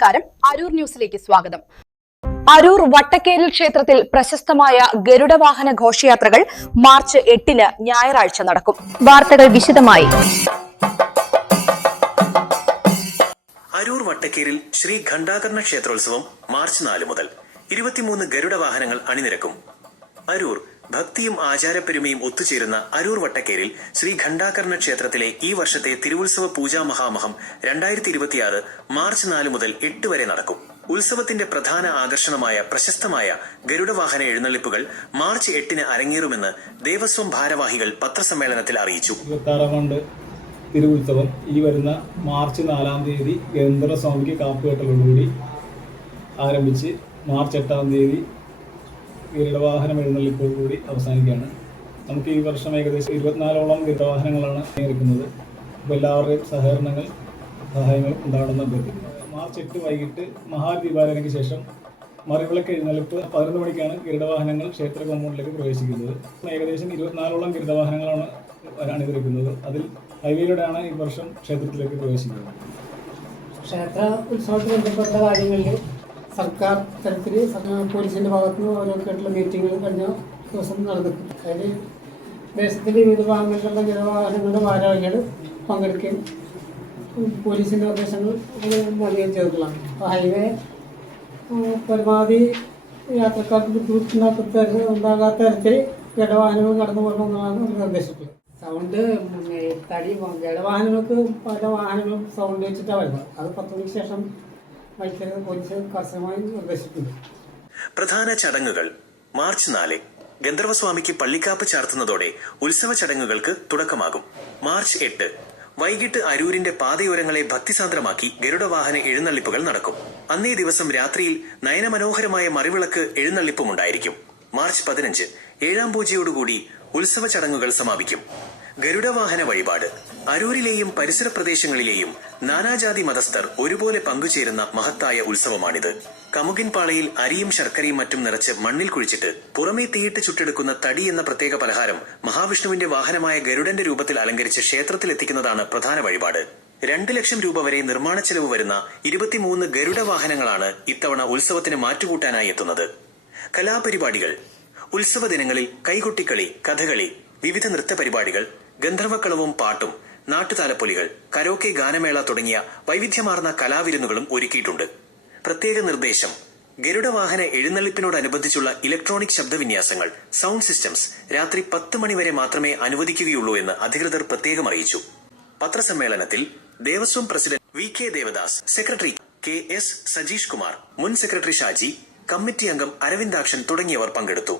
നമസ്കാരം, അരൂർ ന്യൂസിലേക്ക് സ്വാഗതം. അരൂർ വട്ടക്കേരിൽ ക്ഷേത്രത്തിൽ പ്രശസ്തമായ ഗരുഡവാഹന ഘോഷയാത്രകൾ മാർച്ച് 8-ന് ഞായറാഴ്ച നടക്കും. വാർത്തകൾ വിശദമായി. അരൂർ വട്ടക്കേരിൽ ശ്രീ ഖണ്ഡാകർണ ക്ഷേത്രോത്സവം മാർച്ച് 4 മുതൽ 23 ഗരുഡവാഹനങ്ങൾ അണിനിരക്കും. അരൂർ ഭക്തിയും ആചാരപ്പെരുമയും ഒത്തുചേരുന്ന അരൂർ വട്ടക്കേരിൽ ശ്രീ ഖണ്ഡാകർണ ക്ഷേത്രത്തിലെ ഈ വർഷത്തെ തിരുവുത്സവ പൂജാ മഹാമഹം 2026 മാർച്ച് 4 മുതൽ 8 വരെ നടക്കും. ഉത്സവത്തിന്റെ പ്രധാന ആകർഷണമായ പ്രശസ്തമായ ഗരുഡവാഹന എഴുന്നള്ളിപ്പുകൾ മാർച്ച് 8-ന് അരങ്ങേറുമെന്ന് ദേവസ്വം ഭാരവാഹികൾ പത്രസമ്മേളനത്തിൽ അറിയിച്ചു. തിരുവുത്സവം ഈ വരുന്ന മാർച്ച് 4-ാം തീയതി ഗന്ധർവസ്വാമിക്ക് കാപ്പുകെട്ടലോടുകൂടി ആരംഭിച്ച് മാർച്ച് 8-ാം തീയതി ഗരുഡവാഹനം എഴുന്നള്ളിപ്പോടുകൂടി അവസാനിക്കുകയാണ്. നമുക്ക് ഈ വർഷം ഏകദേശം 24ഓളം ഗരുഡവാഹനങ്ങളാണ് ഇറക്കുന്നത്. അപ്പോൾ എല്ലാവരുടെയും സഹായങ്ങൾ ഉണ്ടാവണമെന്ന് അഭ്യർത്ഥിക്കുന്നു. മാർച്ച് 8 വൈകിട്ട് മഹാദീപാരാധനയ്ക്ക് ശേഷം മറിവിളക്ക് എഴുന്നള്ളിപ്പ് 11 മണിക്കാണ് ഗരുഡവാഹനങ്ങൾ ക്ഷേത്ര കോമ്പൗണ്ടിലേക്ക് പ്രവേശിക്കുന്നത്. ഏകദേശം 24ഓളം ഗരുഡവാഹനങ്ങളാണ് അണിനിരക്കുന്നത്. അതിൽ ഹൈവേയിലൂടെയാണ് ഈ വർഷം ക്ഷേത്രത്തിലേക്ക് പ്രവേശിക്കുന്നത്. ക്ഷേത്ര ഉത്സവത്തിൽ ബന്ധപ്പെട്ട കാര്യങ്ങളിൽ സർക്കാർ തലത്തിൽ പോലീസിൻ്റെ ഭാഗത്തുനിന്ന് ഓരോരുത്തരായിട്ടുള്ള മീറ്റിങ്ങുകൾ കഴിഞ്ഞ ദിവസം നടന്നിട്ടുണ്ട്. അതിൽ ദേശത്തിൻ്റെ വിവിധ ഭാഗങ്ങളിലുള്ള ഗരുഡവാഹനങ്ങളുടെ ഭാരവാഹികൾ പങ്കെടുക്കുകയും പോലീസിൻ്റെ നിർദ്ദേശങ്ങൾ നൽകുകയും ചെയ്തിട്ടുള്ളതാണ്. അപ്പോൾ ഹൈവേ പരമാവധി യാത്രക്കാർക്ക് ബുദ്ധിമുട്ടുണ്ടാകാത്ത തരത്തിൽ ഗരുഡവാഹനങ്ങൾ കടന്നു പോകണമെന്നാണ് നിർദ്ദേശിച്ചിട്ടുള്ളത്. സൗണ്ട് ഗരുഡവാഹനങ്ങൾക്ക് പല വാഹനങ്ങളും സൗണ്ട് വെച്ചിട്ടാണ് വരുന്നത്. അത് 10 മണിക്ക് ശേഷം വൈക്കരുത് പോലീസ് കർശനമായി നിർദ്ദേശിച്ചിട്ടുണ്ട്. പ്രധാന ചടങ്ങുകൾ മാർച്ച് 4 ഗന്ധർവസ്വാമിക്ക് പള്ളിക്കാപ്പ് ചാർത്തുന്നതോടെ ഉത്സവ ചടങ്ങുകൾക്ക് തുടക്കമാകും. മാർച്ച് 8 വൈകിട്ട് അരൂരിന്റെ പാതയോരങ്ങളെ ഭക്തിസാന്ദ്രമാക്കി ഗരുഡവാഹന എഴുന്നള്ളിപ്പുകൾ നടക്കും. അന്നേ ദിവസം രാത്രിയിൽ നയനമനോഹരമായ മറിവിളക്ക് എഴുന്നള്ളിപ്പുമുണ്ടായിരിക്കും. മാർച്ച് 15 ഏഴാം പൂജയോടുകൂടി ഉത്സവ ചടങ്ങുകൾ സമാപിക്കും. ഗരുഡവാഹന വഴിപാട് അരൂരിലെയും പരിസര പ്രദേശങ്ങളിലെയും നാനാജാതി മതസ്ഥർ ഒരുപോലെ പങ്കുചേരുന്ന മഹത്തായ ഉത്സവമാണിത്. കമുകിൻപാളയിൽ അരിയും ശർക്കരയും മറ്റും നിറച്ച് മണ്ണിൽ കുഴിച്ചിട്ട് പുറമേ തീയിട്ട് ചുട്ടെടുക്കുന്ന തടി എന്ന പ്രത്യേക പലഹാരം മഹാവിഷ്ണുവിന്റെ വാഹനമായ ഗരുഡന്റെ രൂപത്തിൽ അലങ്കരിച്ച് ക്ഷേത്രത്തിൽ എത്തിക്കുന്നതാണ് പ്രധാന വഴിപാട്. 2 ലക്ഷം രൂപ വരെ നിർമ്മാണ ചെലവ് വരുന്ന 23 ഗരുഡ വാഹനങ്ങളാണ് ഇത്തവണ ഉത്സവത്തിന് മാറ്റുകൂട്ടാനായി എത്തുന്നത്. കലാപരിപാടികൾ ഉത്സവ ദിനങ്ങളിൽ കൈകൊട്ടിക്കളി, കഥകളി, വിവിധ നൃത്ത പരിപാടികൾ, ഗന്ധർവക്കളവും പാട്ടും, നാട്ടുതാലപ്പൊലികൾ, കരോക്കെ ഗാനമേള തുടങ്ങിയ വൈവിധ്യമാർന്ന കലാവിരുന്നുകളും ഒരുക്കിയിട്ടുണ്ട്. പ്രത്യേക നിർദ്ദേശം: ഗരുഡവാഹന എഴുന്നള്ളിപ്പിനോടനുബന്ധിച്ചുള്ള ഇലക്ട്രോണിക് ശബ്ദവിന്യാസങ്ങൾ, സൗണ്ട് സിസ്റ്റംസ് രാത്രി 10 മണി വരെ മാത്രമേ അനുവദിക്കുകയുള്ളൂ എന്ന് അധികൃതർ പ്രത്യേകം അറിയിച്ചു. പത്രസമ്മേളനത്തിൽ ദേവസ്വം president VK Devadas, secretary KS Sajeesh Kumar, മുൻ സെക്രട്ടറി ഷാജി, കമ്മിറ്റി അംഗം അരവിന്ദാക്ഷൻ തുടങ്ങിയവർ പങ്കെടുത്തു.